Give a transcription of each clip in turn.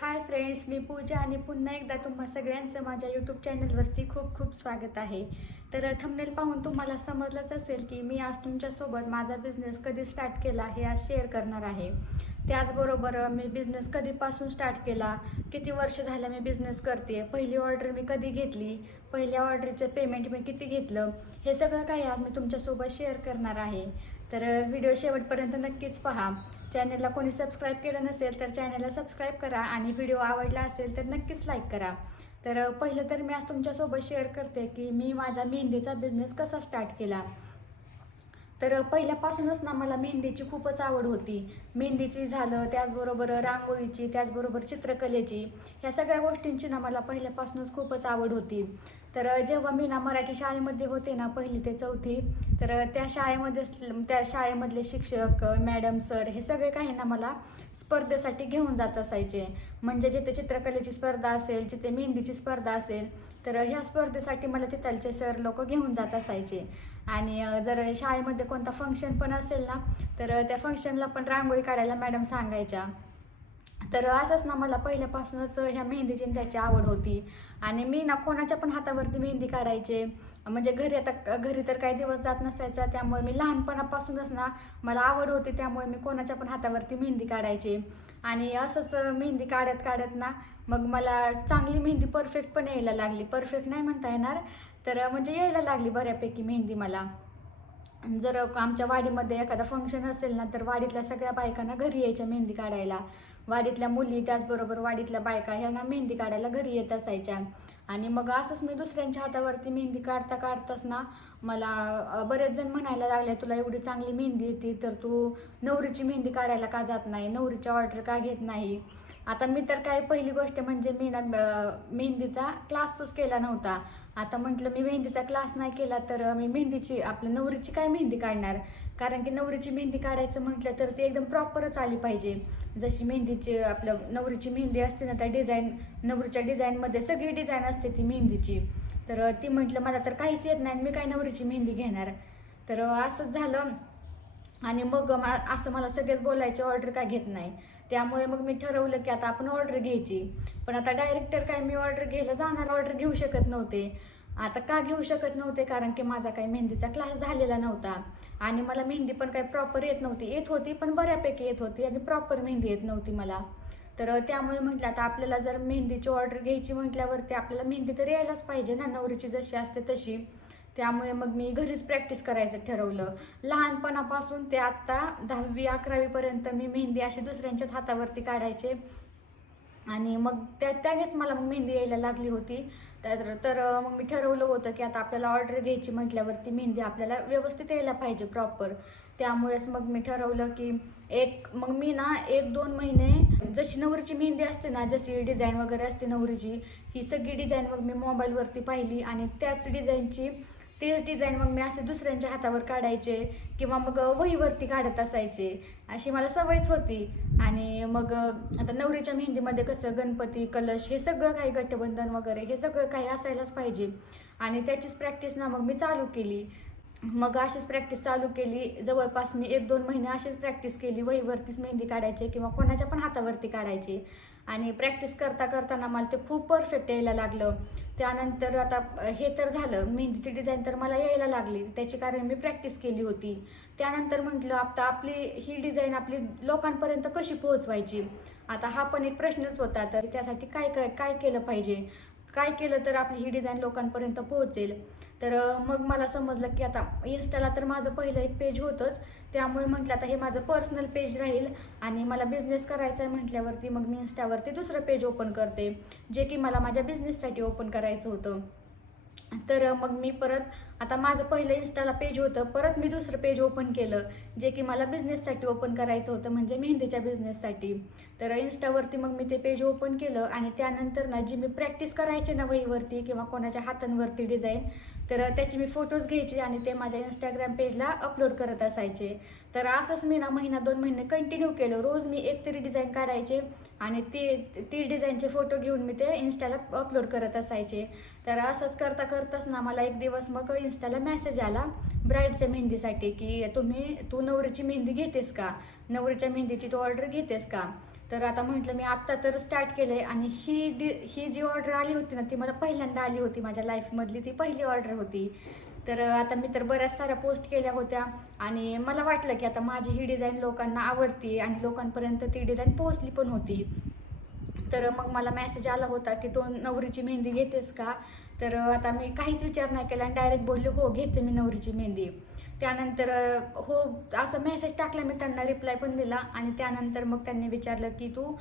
Hi friends, मी पूजा आणि पुन्हा एकदा तुम्हा सगळ्यांचं माझ्या यूट्यूब चॅनलवरती खूप खूप स्वागत आहे. तर थंबनेल पाहून तुम्हाला समजलंच असेल की मी आज तुमच्यासोबत माझा बिझनेस कधी स्टार्ट केला हे आज शेअर करणार आहे. त्याचबरोबर मी बिझनेस कधीपासून स्टार्ट केला, किती वर्ष झालं मी बिझनेस करते, पहिली ऑर्डर मी कधी घेतली, पहिल्या ऑर्डरचं पेमेंट मी किती घेतलं, हे सगळं काही आज मी तुमच्यासोबत शेअर करणार आहे. तर व्हिडिओ शेवटपर्यंत नक्कीच पहा. चॅनलला कोणी सबस्क्राईब केलं नसेल तर चॅनलला सबस्क्राईब करा आणि व्हिडिओ आवडला असेल तर नक्कीच लाईक करा. तर पहिलं तर मी आज तुमच्यासोबत शेअर करते की मी माझा मेहंदीचा बिझनेस कसा स्टार्ट केला. तर पहिल्यापासूनच ना मला मेहंदीची खूपच आवड होती. मेहंदीची झालं, त्याचबरोबर रांगोळीची, त्याचबरोबर चित्रकलेची, ह्या सगळ्या गोष्टींची ना मला पहिल्यापासूनच खूपच आवड होती. तर जेव्हा मी ना मराठी शाळेमध्ये होते ना 1ली ते 4थी, तर त्या शाळेमधले शिक्षक, मॅडम, सर हे सगळे काही ना मला स्पर्धेसाठी घेऊन जात असायचे. म्हणजे जिथे चित्रकलेची स्पर्धा असेल, जिथे मेहंदीची स्पर्धा असेल, तर ह्या स्पर्धेसाठी मला तिथलचे सर लोक घेऊन जात असायचे. आणि जर शाळेमध्ये कोणता फंक्शन पण असेल ना, तर त्या फंक्शनला पण रांगोळी काढायला मॅडम सांगायच्या. तर असंच ना मला पहिल्यापासूनच ह्या मेहंदीची त्याची आवड होती. आणि मी ना कोणाच्या पण हातावरती मेहंदी काढायचे. म्हणजे घरी तर काही दिवस जात नसायचा, त्यामुळे मी लहानपणापासूनच ना मला आवड होती, त्यामुळे मी कोणाच्या पण हातावरती मेहंदी काढायचे. आणि असंच मेहंदी काढत काढत ना मग मला चांगली मेहंदी परफेक्ट पण यायला लागली. परफेक्ट नाही म्हणता येणार, तर म्हणजे यायला लागली बऱ्यापैकी मेहंदी मला. जर आमच्या वाडीमध्ये एखादा फंक्शन असेल ना, तर वाडीतल्या सगळ्या बायकांना घरी यायच्या मेहंदी काढायला. वाडीतल्या मुली त्याचबरोबर वाडीतल्या बायका ह्यांना मेहंदी काढायला घरी येत असायच्या. आणि मग असंच मी दुसऱ्यांच्या हातावरती मेहंदी काढता काढताच ना मला बरेच जण म्हणायला लागले, तुला एवढी चांगली मेहंदी येते तर तू नवरीची मेहंदी काढायला का जात नाही, नवरीच्या ऑर्डर का घेत नाही. आता मी तर काय, पहिली गोष्ट म्हणजे मी ना मेहंदीचा क्लासच केला नव्हता. आता म्हटलं मी मेहंदीचा क्लास नाही केला तर मी मेहंदीची आपल्या नवरीची काय मेहंदी काढणार. कारण की नवरीची मेहंदी काढायचं म्हटलं तर ती एकदम प्रॉपरच आली पाहिजे. जशी मेहंदीची आपल्या नवरीची मेहंदी असते ना, त्या डिझाईन, नवरीच्या डिझाईनमध्ये सगळी डिझाईन असते ती मेहंदीची. तर ती म्हटलं मला तर काहीच येत नाही, मी काय नवरीची मेहंदी घेणार. तर असंच झालं. आणि मग असं मला सगळेच बोलायचे ऑर्डर का घेत नाही. त्यामुळे मग मी ठरवलं की आता आपण ऑर्डर घ्यायची. पण आता डायरेक्टर काय मी ऑर्डर घ्यायला जाणार, ऑर्डर घेऊ शकत नव्हते. आता का घेऊ शकत नव्हते, कारण की माझा काही मेहंदीचा क्लास झालेला नव्हता. आणि मला मेहंदी पण काही प्रॉपर येत नव्हती. येत होती पण बऱ्यापैकी येत होती, आणि प्रॉपर मेहंदी येत नव्हती मला. तर त्यामुळे म्हटलं आता आपल्याला जर मेहंदीची ऑर्डर घ्यायची म्हटल्यावरती आपल्याला मेहंदी तर यायलाच पाहिजे ना, नवरीची जशी असते तशी. त्यामुळे मग मी घरीच प्रॅक्टिस करायचं ठरवलं. लहानपणापासून ते आत्ता 10वी-11वीपर्यंत मी मेहंदी अशी दुसऱ्यांच्याच हातावरती काढायचे. आणि मग त्यानेच मला मग मेहंदी यायला लागली होती. तर मग मी ठरवलं होतं की आता आपल्याला ऑर्डर घ्यायची म्हटल्यावरती मेहंदी आपल्याला व्यवस्थित यायला पाहिजे, प्रॉपर. त्यामुळेच मग मी ठरवलं की मग मी ना 1-2 महिने जशी नवरीची मेहंदी असते ना, जशी डिझाईन वगैरे असते नवरीची, ही सगळी डिझाईन मग मी मोबाईलवरती पाहिली आणि तेच डिझाईन मग मी असे दुसऱ्यांच्या हातावर काढायचे किंवा मग वहीवरती काढत असायचे. अशी मला सवयच होती. आणि मग आता नवरीच्या मेहंदीमध्ये कसं गणपती, कलश हे सगळं काही, गठबंधन वगैरे हे सगळं काही असायलाच पाहिजे. आणि त्याचीच प्रॅक्टिस ना मग मी चालू केली. मग अशीच प्रॅक्टिस चालू केली. जवळपास मी 1-2 महिने अशीच प्रॅक्टिस केली. वहीवरतीच मेहंदी काढायचे किंवा कोणाच्या पण हातावरती काढायचे. आणि प्रॅक्टिस करता करताना मला ते खूप परफेक्ट यायला लागलं. त्यानंतर आता हे तर झालं, मेहंदीची डिझाईन तर मला यायला लागली, त्याची कारण मी प्रॅक्टिस केली होती. त्यानंतर म्हटलं आता आपली ही डिझाईन आपली लोकांपर्यंत कशी पोहोचवायची. आता हा पण एक प्रश्नच होता. तर त्यासाठी काय काय काय केलं पाहिजे, काय केलं तर आपली ही डिझाईन लोकांपर्यंत पोहोचेल. तर मग मला समजलं की आता इन्स्टाला तर माझं पहिलं एक पेज होतंच. त्यामुळे म्हटलं आता हे माझं पर्सनल पेज राहील. आणि मला बिझनेस करायचा आहे म्हटल्यावरती मग मी इन्स्टावरती दुसरं पेज ओपन करते, जे की मला माझ्या बिझनेससाठी ओपन करायचं होतं. तर मग मी परत, आता माझं पहिलं इन्स्टाला पेज होतं, परत मी दुसरं पेज ओपन केलं, जे की मला बिझनेससाठी ओपन करायचं होतं, म्हणजे मेहंदीच्या बिझनेससाठी. तर इन्स्टावरती मग मी ते पेज ओपन केलं. आणि त्यानंतर ना जी मी प्रॅक्टिस करायचे ना वहीवरती किंवा कोणाच्या हातांवरती डिझाईन, तर त्याचे मी फोटोज घ्यायचे आणि ते माझ्या इंस्टाग्राम पेजला अपलोड करत असायचे. तर असंच मी ना 1-2 महिने कंटिन्यू केलं. रोज मी एक तरी डिझाईन काढायचे आणि ती डिझाईनचे फोटो घेऊन मी ते इन्स्टाला अपलोड करत असायचे. तर असंच करता करताच ना मला एक दिवस मग इन्स्टाला मेसेज आला ब्राईडच्या मेहंदीसाठी, की तू नवरीची मेहंदी घेतेस का, नवरीच्या मेहंदीची तू ऑर्डर घेतेस का. तर आता म्हटलं मी आत्ता तर स्टार्ट केलं आहे, आणि ही जी ऑर्डर आली होती ना ती मला पहिल्यांदा आली होती, माझ्या लाईफमधली ती पहिली ऑर्डर होती. तर आता मी तर बऱ्याच साऱ्या पोस्ट केल्या होत्या, आणि मला वाटलं की आता माझी ही डिझाईन लोकांना आवडती आणि लोकांपर्यंत ती डिझाईन पोहोचली पण होती. तर मग मला मेसेज आला होता की तो नवरीची मेहंदी घेतेस का. तर आता मी काहीच विचार नाही केला आणि डायरेक्ट बोलले हो घेते मी नवरीची मेहंदी. त्यानंतर हो असं मेसेज टाकला, मी त्यांना रिप्लाय पण दिला, आणि त्यानंतर मग त्यांनी विचारलं की तू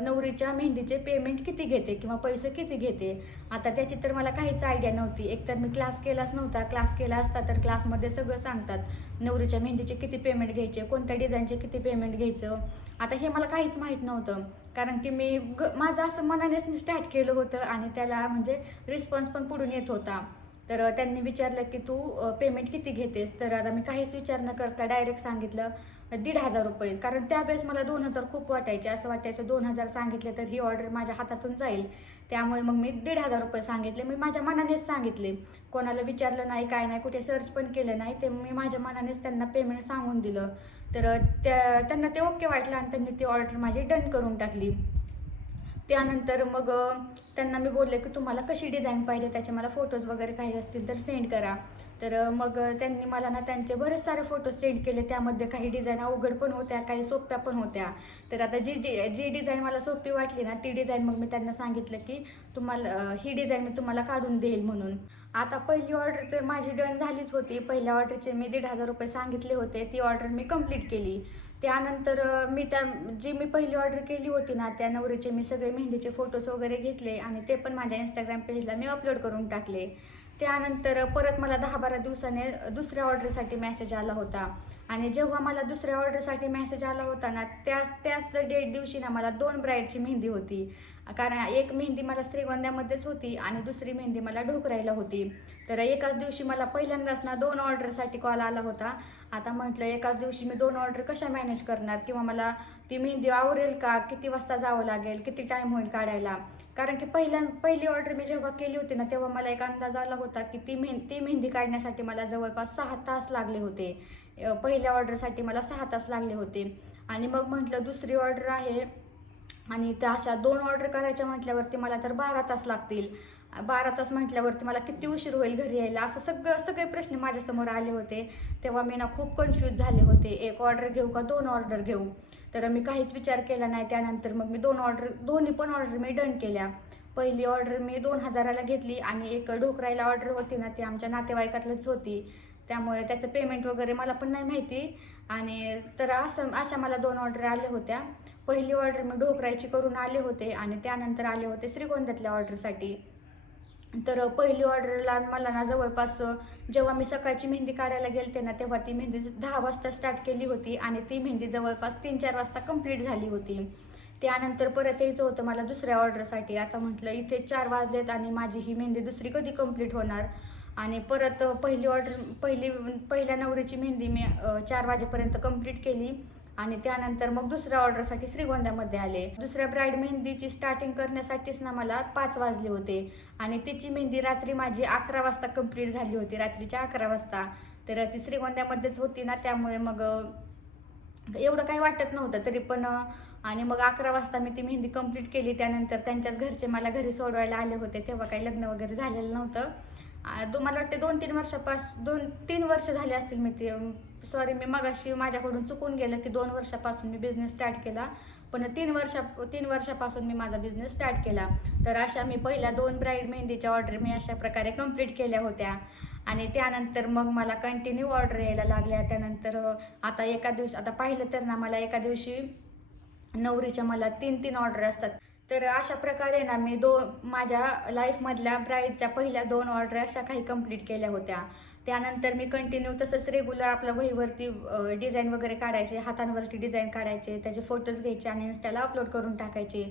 नवरीच्या मेहंदीचे पेमेंट किती घेते किंवा पैसे किती घेते. आता त्याची तर मला काहीच आयडिया नव्हती. एकतर मी क्लास केलाच नव्हता. क्लास केला असता तर क्लासमध्ये सगळं सांगतात नवरीच्या मेहंदीचे किती पेमेंट घ्यायचे, कोणत्या डिझाईनचे किती पेमेंट घ्यायचं. आता हे मला काहीच माहीत नव्हतं, कारण की मी माझं असं मनानेच मी स्टार्ट केलं होतं, आणि त्याला म्हणजे रिस्पॉन्स पण पुढून येत होता. तर त्यांनी विचारलं की तू पेमेंट किती घेतेस. तर आता मी काहीच विचार न करता डायरेक्ट सांगितलं 1,500 रुपये. कारण त्यावेळेस मला 2,000 खूप वाटायचे, असं वाटायचं 2,000 सांगितले तर ही ऑर्डर माझ्या हातातून जाईल. त्यामुळे मग मी 1,500 रुपये सांगितले. मी माझ्या मनानेच सांगितले, कोणाला विचारलं नाही, काय नाही, कुठे सर्च पण केलं नाही. ते मी माझ्या मनानेच त्यांना पेमेंट सांगून दिलं. तर त्यांना ते ओके वाटलं, आणि त्यांनी ती ऑर्डर माझी डन करून टाकली. त्यानंतर मग त्यांना मी बोलले की तुम्हाला कशी डिझाईन पाहिजे, त्याचे मला फोटोज वगैरे काही असतील तर सेंड करा. तर मग त्यांनी मला ना त्यांचे बरेच सारे फोटोज सेंड केले. त्यामध्ये काही डिझाईन अवघड पण होत्या, काही सोप्या पण होत्या. तर आता जी डिझाईन मला सोपी वाटली ना ती डिझाईन मग मी त्यांना सांगितलं की तुम्हाला ही डिझाईन मी तुम्हाला काढून देईल म्हणून. आता पहिली ऑर्डर तर माझी डन झालीच होती. पहिल्या ऑर्डरचे मी 1,500 रुपये सांगितले होते, ती ऑर्डर मी कंप्लीट केली. त्यानंतर जी मी पहिली ऑर्डर केली होती ना त्या नवरीचे मी सगळे मेहंदीचे फोटोज वगैरे घेतले, आणि ते पण माझ्या इंस्टाग्राम पेजला मी अपलोड करून टाकले. त्यानंतर परत मला 10-12 दिवसाने दुसऱ्या ऑर्डरसाठी मेसेज आला होता, आणि जेव्हा मला दुसऱ्या ऑर्डरसाठी मेसेज आला होता ना त्याच डेट दिवशी ना मला 2 ब्राईडची मेहंदी होती. कारण एक मेहंदी मला श्रीगोंद्यामध्येच होती आणि दुसरी मेहंदी मला ढोकरायला होती. तर एकाच दिवशी मला पहिल्यांदाच ना 2 ऑर्डरसाठी कॉल आला होता. आता म्हटलं एकाच दिवशी मी 2 ऑर्डर कशा मॅनेज करणार, किंवा मला ती मेहंदी आवरेल का, किती वाजता जावं लागेल, किती टाईम होईल काढायला. कारण की पहिली ऑर्डर मी जेव्हा केली होती ना तेव्हा मला एक अंदाज आला होता की ती मेहंदी काढण्यासाठी मला जवळपास 6 तास लागले होते. पहिल्या ऑर्डरसाठी मला 6 तास लागले होते. आणि मग म्हटलं दुसरी ऑर्डर आहे, आणि त्या अशा 2 ऑर्डर करायच्या म्हटल्यावरती मला तर 12 तास लागतील. 12 तास म्हटल्यावरती मला किती उशीर होईल घरी यायला, असं सगळे प्रश्न माझ्यासमोर आले होते. तेव्हा मी ना खूप कन्फ्यूज झाले होते, एक ऑर्डर घेऊ का 2 ऑर्डर घेऊ. तर मी काहीच विचार केला नाही. त्यानंतर मग मी दोन्ही पण ऑर्डर मी डन केल्या. पहिली ऑर्डर मी 2,000ला घेतली, आणि एक ढोकरायला ऑर्डर होती ना ती आमच्या नातेवाईकातलीच होती, त्यामुळे त्याचं पेमेंट वगैरे मला पण नाही माहिती. आणि तर अशा मला 2 ऑर्डर आल्या होत्या. पहिली ऑर्डर मी ढोकरायची करून आले होते, आणि त्यानंतर आले होते श्रीगोंद्यातल्या ऑर्डरसाठी. तर पहिली ऑर्डरला मला ना जवळपास जेव्हा मी सकाळची मेहंदी काढायला गेलते ना तेव्हा ती मेहंदी 10 वाजता स्टार्ट केली होती, आणि ती मेहंदी जवळपास 3-4 वाजता कंप्लीट झाली होती. त्यानंतर परत यायचं होतं मला दुसऱ्या ऑर्डरसाठी. आता म्हटलं इथे 4 वाजलेत आणि माझी ही मेहंदी दुसरी कधी कंप्लीट होणार. आणि परत पहिल्या नवरीची मेहंदी मी 4 वाजेपर्यंत कंप्लीट केली, आणि त्यानंतर मग दुसऱ्या ऑर्डरसाठी श्रीगोंद्यामध्ये आले. दुसऱ्या ब्राईड मेहंदीची स्टार्टिंग करण्यासाठीच ना मला 5 वाजले होते, आणि तिची मेहंदी रात्री माझी 11 वाजता कंप्लीट झाली होती, रात्रीच्या 11 वाजता. तर ती श्रीगोंद्यामध्येच होती ना त्यामुळे मग एवढं काही वाटत नव्हतं तरी पण. आणि मग 11 वाजता मी ती मेहंदी कंप्लीट केली. त्यानंतर त्यांच्याच घरचे मला घरी सोडवायला आले होते, तेव्हा काही लग्न वगैरे झालेलं नव्हतं. मला वाटते 2-3 वर्ष झाले असतील. मी मगाशी माझ्याकडून चुकून गेलं की 2 वर्षापासून मी बिझनेस स्टार्ट केला, पण 3 वर्षापासून मी माझा बिझनेस स्टार्ट केला. तर अशा मी पहिल्या 2 ब्राईड मेहंदीच्या ऑर्डर मी अशा प्रकारे कंप्लीट केल्या होत्या, आणि त्यानंतर मग मला कंटिन्यू ऑर्डर यायला लागल्या. त्यानंतर आता पाहिलं तर ना मला एका दिवशी नवरीच्या मला 3 ऑर्डर असतात. तर अशा प्रकारे ना मी माझ्या लाईफमधल्या ब्राईडच्या पहिल्या 2 ऑर्डर अशा काही कंप्लीट केल्या होत्या. त्यानंतर मी कंटिन्यू तसंच रेग्युलर आपल्या वहीवरती डिझाईन वगैरे काढायचे, हातांवरती डिझाईन काढायचे, त्याचे फोटोज घ्यायचे आणि इन्स्टाला अपलोड करून टाकायचे.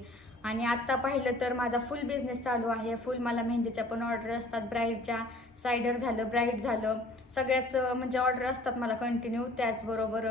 आणि आत्ता पाहिलं तर माझा फुल बिझनेस चालू आहे. मला मेहंदीच्या पण ऑर्डर असतात, ब्राईडच्या, सायडर झालं, ब्राईड झालं, सगळ्याच म्हणजे ऑर्डर असतात मला कंटिन्यू. त्याचबरोबर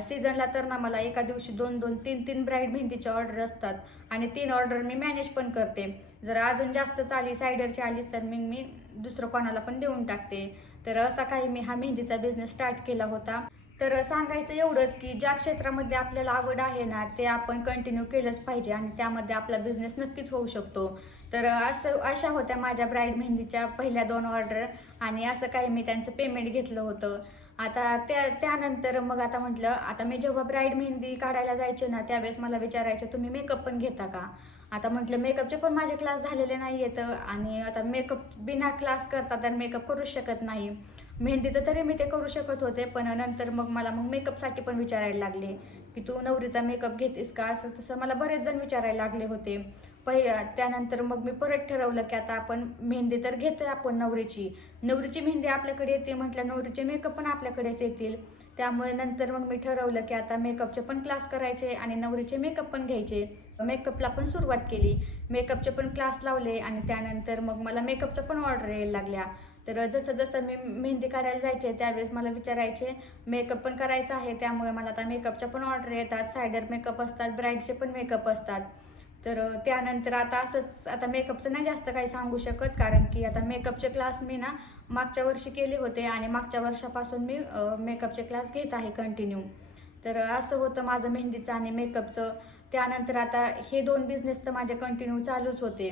सीझनला तर ना मला एका दिवशी 2-2, 3-3 ब्राईड मेहंदीच्या ऑर्डर असतात, आणि 3 ऑर्डर मी मॅनेज पण करते. जर अजून जास्तच आली, सायडरची आलीच तर मग मी दुसरं कोणाला पण देऊन टाकते. तर असा काही मी हा मेहंदीचा बिझनेस स्टार्ट केला होता. तर सांगायचं एवढंच की ज्या क्षेत्रामध्ये आपल्याला आवड आहे ना ते आपण कंटिन्यू केलंच पाहिजे आणि त्यामध्ये आपला बिझनेस नक्कीच होऊ शकतो. तर अशा होत्या माझ्या ब्राईड मेहंदीच्या पहिल्या 2 ऑर्डर आणि असं काही मी त्यांचं पेमेंट घेतलं होतं. आता त्यानंतर मग आता म्हटलं, आता मी जेव्हा ब्राईड मेहंदी काढायला जायचे ना त्यावेळेस मला विचारायचे, तुम्ही मेकअप पण घेता का? आता म्हटलं मेकअपचे पण माझे क्लास झालेले नाही आहेत आणि आता मेकअप बिना क्लास करता तर मेकअप करूच शकत नाही. मेहंदीचं तरी मी ते करू शकत होते, पण नंतर मग मला मेकअपसाठी पण विचारायला लागले की तू नवरीचा मेकअप घेतेस का, असं तसं मला बरेच जण विचारायला लागले होते. त्यानंतर मग मी परत ठरवलं की आता आपण मेहंदी तर घेतोय आपण नवरीची मेहंदी आपल्याकडे येते म्हटलं, नवरीचे मेकअप पण आपल्याकडेच येतील. त्यामुळे नंतर मग मी ठरवलं की आता मेकअपचे पण क्लास करायचे आणि नवरीचे मेकअप पण घ्यायचे. मेकअपला पण सुरुवात केली, मेकअपचे पण क्लास लावले आणि त्यानंतर मग मला मेकअपच्या पण ऑर्डर यायला लागल्या. तर जसं जसं मी मेहंदी काढायला जायचे त्यावेळेस मला विचारायचे मेकअप पण करायचा आहे, त्यामुळे मला आता मेकअपच्या पण ऑर्डर येतात, सायडर मेकअप असतात, ब्राईडचे पण मेकअप असतात. तर त्यानंतर आता असंच, आता मेकअपचं नाही जास्त काही सांगू शकत कारण की आता मेकअपचे क्लास मी ना मागच्या वर्षी केले होते आणि मागच्या वर्षापासून मी मेकअपचे क्लास घेत आहे कंटिन्यू. तर असं होतं माझं मेहंदीचं आणि मेकअपचं. त्यानंतर आता हे 2 बिझनेस तर माझे कंटिन्यू चालूच होते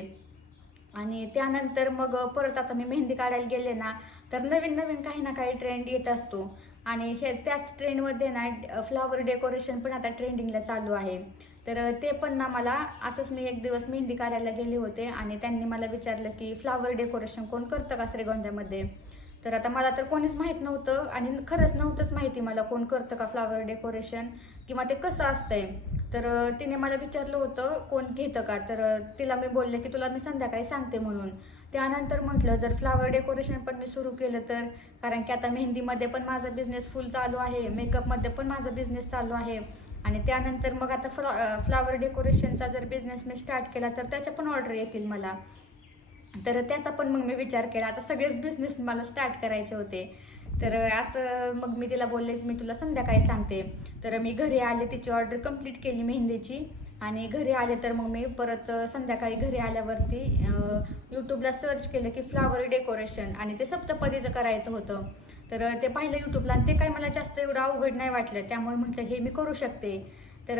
आणि त्यानंतर मग परत आता मी मेहंदी काढायला गेले ना तर नवीन नवीन काही ना काही ट्रेंड येत असतो आणि त्याच ट्रेंडमध्ये ना फ्लावर डेकोरेशन पण आता ट्रेंडिंगला चालू आहे. तर ते पण ना मला असंच, मी एक दिवस मेहंदी काढायला गेले होते आणि त्यांनी मला विचारलं की फ्लावर डेकोरेशन कोण करतं का श्रीगोंद्यामध्ये. तर आता मला तर कोणीच माहीत नव्हतं आणि खरंच नव्हतंच माहिती मला कोण करतं का फ्लावर डेकोरेशन किंवा ते कसं असतंय. तर तिने मला विचारलं होतं कोण घेतं का, तर तिला मी बोलले की तुला मी संध्याकाळी सांगते म्हणून. त्यानंतर म्हटलं जर फ्लावर डेकोरेशन पण मी सुरू केलं तर, कारण की आता मेहंदीमध्ये पण माझा बिझनेस फुल चालू आहे, मेकअपमध्ये पण माझा बिझनेस चालू आहे आणि त्यानंतर मग आता फ्लावर डेकोरेशनचा जर बिझनेस मी स्टार्ट केला तर त्याच्या पण ऑर्डर येतील मला. तर त्याचा पण मग मी विचार केला, आता सगळेच बिझनेस मला स्टार्ट करायचे होते. तर असं मग मी तिला बोलले की मी तुला संध्याकाळी सांगते. तर मी घरी आले, तिची ऑर्डर कंप्लीट केली मेहंदीची आणि घरी आले तर मग मी परत संध्याकाळी घरी आल्यावरती यूट्यूबला सर्च केलं की फ्लावर डेकोरेशन आणि ते सप्तपदीचं करायचं होतं. तर ते पाहिलं यूट्यूबला आणि ते काही मला जास्त एवढं अवघड नाही वाटलं, त्यामुळे म्हटलं हे मी करू शकते. तर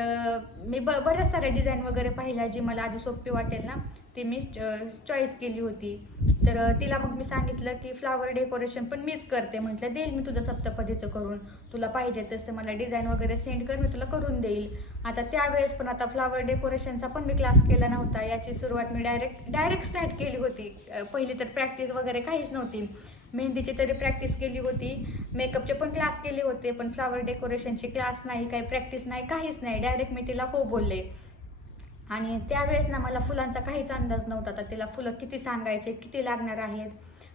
मी बऱ्याच साऱ्या डिझाईन वगैरे पाहिल्या जी मला आधी सोपी वाटेल ना ती मी चॉईस केली होती. तर तिला मग मी सांगितलं की फ्लावर डेकोरेशन पण मीच करते, म्हटलं देईल मी तुझं सप्तपदीचं करून, तुला पाहिजे तसं मला डिझाईन वगैरे सेंड कर, मी तुला करून देईल. आता त्यावेळेस पण आता फ्लावर डेकोरेशनचा पण मी क्लास केला नव्हता, याची सुरुवात मी डायरेक्ट स्टार्ट केली होती. पहिली तर प्रॅक्टिस वगैरे काहीच नव्हती, मेहंदीची तरी प्रॅक्टिस केली होती, मेकअपचे पण क्लास केले होते, पण फ्लावर डेकोरेशनची क्लास नाही, काही प्रॅक्टिस नाही, काहीच नाही. डायरेक्ट मी तिला हो बोलले आणि त्यावेळेस ना मला फुलांचा काहीच अंदाज नव्हता. तर तिला फुलं किती सांगायचे, किती लागणार आहेत,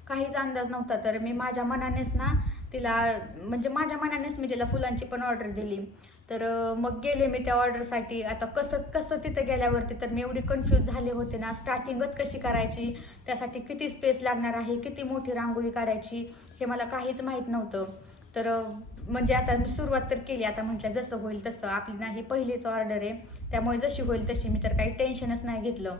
काहीच अंदाज नव्हता. तर मी माझ्या मनानेच ना तिला, म्हणजे माझ्या मनानेच मी तिला फुलांची पण ऑर्डर दिली. तर मग गेले मी त्या ऑर्डरसाठी. आता कसं कसं तिथं गेल्यावरती तर मी एवढी कन्फ्यूज झाले होते ना, स्टार्टिंगच कशी करायची, त्यासाठी किती स्पेस लागणार आहे, किती मोठी रांगोळी काढायची, हे मला काहीच माहीत नव्हतं. तर म्हणजे आता मी सुरुवात तर केली, आता म्हटलं जसं होईल तसं, आपली नाही पहिलीच ऑर्डर आहे त्यामुळे जशी होईल तशी, मी तर काही टेन्शनच नाही घेतलं.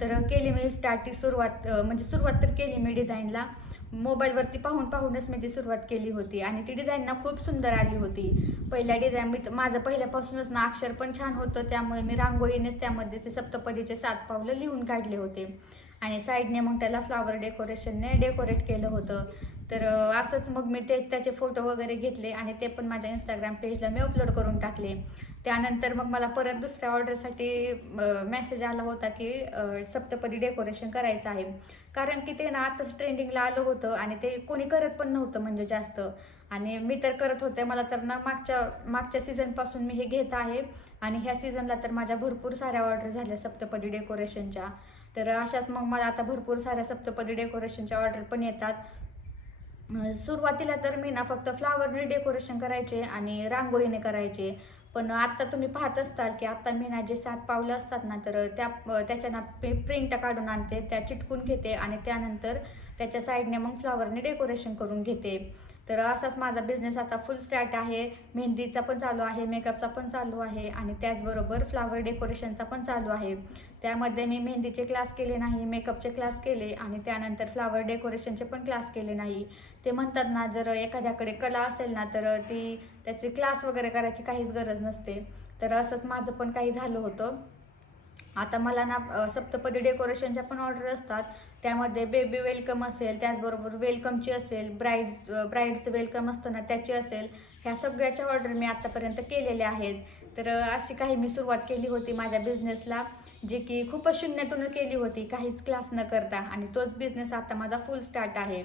तर केली मी सुरुवात तर केली मी डिझाईनला. मोबाईलवरती पाहूनच मी ती सुरुवात केली होती आणि ती डिझाईन ना खूप सुंदर आली होती. पहिल्या डिझाईन माझं पहिल्यापासूनच ना अक्षर पण छान होतं, त्यामुळे मी रांगोळीनेच त्यामध्ये ते सप्तपदीचे 7 पावलं लिहून काढले होते आणि साईडने मग त्याला फ्लावर डेकोरेशनने डेकोरेट केलं होतं. तर असंच मग मी त्याचे फोटो वगैरे घेतले आणि ते पण माझ्या इंस्टाग्राम पेजला मी अपलोड करून टाकले. त्यानंतर मग मला परत दुसऱ्या ऑर्डरसाठी मेसेज आला होता की सप्तपदी डेकोरेशन करायचं आहे, कारण की ते ना आताच ट्रेंडिंगला आलं होतं आणि ते कोणी करत पण नव्हतं म्हणजे जास्त, आणि मी तर करत होते. मला तर ना मागच्या सीझनपासून मी हे घेत आहे आणि ह्या सीझनला तर माझ्या भरपूर साऱ्या ऑर्डर झाल्या सप्तपदी डेकोरेशनच्या. तर अशाच मग मला आता भरपूर साऱ्या सप्तपदी डेकोरेशनच्या ऑर्डर पण येतात. सुरुवातीला तर मी ना फक्त फ्लावरने डेकोरेशन करायचे आणि रांगोळीने करायचे, पण आता तुम्ही पाहत असताल की आता मी ना जे 7 पावलं असतात ना, तर त्याच्या ना प्रिंट काढून आणते, त्या चिटकून घेते आणि त्यानंतर त्याच्या साईडने मग फ्लावरने डेकोरेशन करून घेते. तर असाच माझा बिझनेस आता फुल स्टार्ट आहे. मेहंदीचा पण चालू आहे, मेकअपचा पण चालू आहे आणि त्याचबरोबर फ्लावर डेकोरेशनचा पण चालू आहे. त्यामध्ये मी मेहंदीचे क्लास केले नाही, मेकअपचे क्लास केले आणि त्यानंतर फ्लावर डेकोरेशनचे पण क्लास केले नाही. ते म्हणतात ना, जर एखाद्याकडे कला असेल ना तर त्याचे क्लास वगैरे करायची काहीच गरज नसते. तर असंच माझं पण काही झालं होतं. आता मला ना सप्तपदी डेकोरेशनच्या पण ऑर्डर असतात. त्यामध्ये बेबी वेलकम असेल, त्याचबरोबर वेलकमची असेल, ब्राईडचं वेलकम असतं ना त्याची असेल, ह्या सगळ्याच्या ऑर्डर मी आत्तापर्यंत केलेल्या आहेत. तर अशी काही मी सुरुवात केली होती माझ्या बिझनेसला, जी की खूपच शून्यातून केली होती, काहीच क्लास न करता. आणि तोच बिझनेस आता माझा फुल स्टार्ट आहे.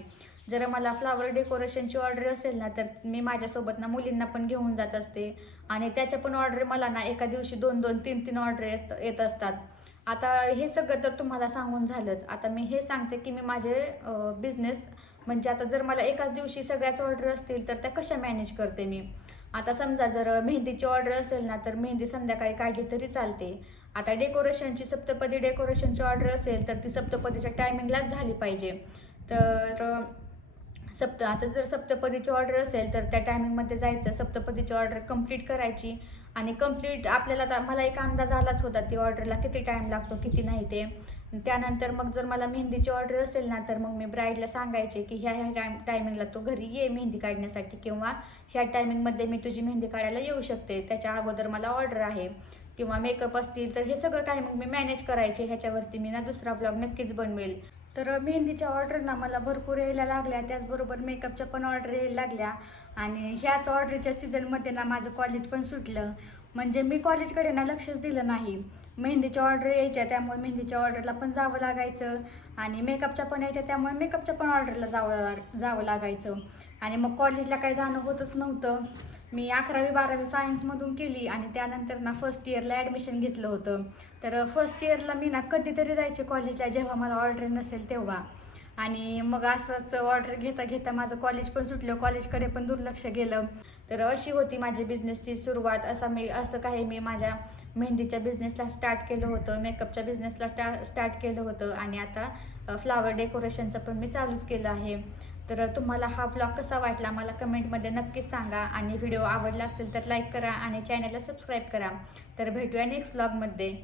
जर मला फ्लावर डेकोरेशनची ऑर्डर असेल ना तर मी माझ्यासोबत ना मुलींना पण घेऊन जात असते आणि त्याच्या पण ऑर्डर मला ना एका दिवशी 2-2, 3-3 ऑर्डर येत असतात. आता हे सगळं तर तुम्हाला सांगून झालंच. आता मी हे सांगते की मी माझे बिझनेस म्हणजे आता जर मला एकाच दिवशी सगळ्याच ऑर्डर असतील तर त्या कशा मॅनेज करते मी. आता समजा जर मेहंदीची ऑर्डर असेल ना तर मेहंदी संध्याकाळी काढली तरी चालते. आता डेकोरेशनची सप्तपदी डेकोरेशनची ऑर्डर असेल तर ती सप्तपदीच्या टायमिंगलाच झाली पाहिजे. तर आता जर सप्तपदीची ऑर्डर असेल तर त्या टायमिंगमध्ये जायचं, सप्तपदीची ऑर्डर कंप्लीट करायची आणि कंप्लीट आपल्याला मला एक अंदाज आलाच होता ती ऑर्डरला किती टाईम लागतो किती नाही ते. त्यानंतर मग जर मला मेहंदीची ऑर्डर असेल ना तर मग मी ब्राईडला सांगायचे की ह्या टायमिंगला तू घरी ये मेहंदी काढण्यासाठी, किंवा ह्या टायमिंगमध्ये मी तुझी मेहंदी काढायला येऊ शकते, त्याच्या अगोदर मला ऑर्डर आहे. किंवा मेकअप असतील तर हे सगळं काही मग मी मॅनेज करायचे. ह्याच्यावरती मी ना दुसरा ब्लॉग नक्कीच बनवेल. तर मेहंदीच्या ऑर्डर ना मला भरपूर यायला लागल्या, त्याचबरोबर मेकअपच्या पण ऑर्डर यायला लागल्या. आणि ह्याच ऑर्डरच्या सीझनमध्ये ना माझं कॉलेज पण सुटलं. म्हणजे मी कॉलेजकडे ना लक्षच दिलं नाही. मेहंदीच्या ऑर्डर यायच्या त्यामुळे मेहंदीच्या ऑर्डरला पण जावं लागायचं आणि मेकअपच्या पण यायच्या त्यामुळे मेकअपच्या पण ऑर्डरला जावं लागायचं. आणि मग कॉलेजला काही जाणं होतच नव्हतं. मी 11वी-12वी सायन्समधून केली आणि त्यानंतर ना फर्स्ट इयरला ॲडमिशन घेतलं होतं. तर फर्स्ट इयरला मी ना कधीतरी जायचे कॉलेजला जेव्हा मला ऑर्डर नसेल तेव्हा. आणि मग असंच ऑर्डर घेता घेता माझं कॉलेज पण सुटलं, कॉलेजकडे पण दुर्लक्ष गेलं. तर अशी होती माझी बिझनेसची सुरुवात. असं काही मी माझ्या मेहंदीच्या बिझनेसला स्टार्ट केलं होतं, मेकअपच्या बिझनेसला स्टार्ट केलं होतं आणि आता फ्लावर डेकोरेशनचं पण मी चालूच केलं आहे. तर तुम्हाला हा ब्लॉग कसा वाटला मला कमेंटमध्ये नक्कीच सांगा आणि व्हिडिओ आवडला असेल तर लाईक करा आणि चॅनलला सबस्क्राईब करा. तर भेटूया नेक्स्ट ब्लॉगमध्ये.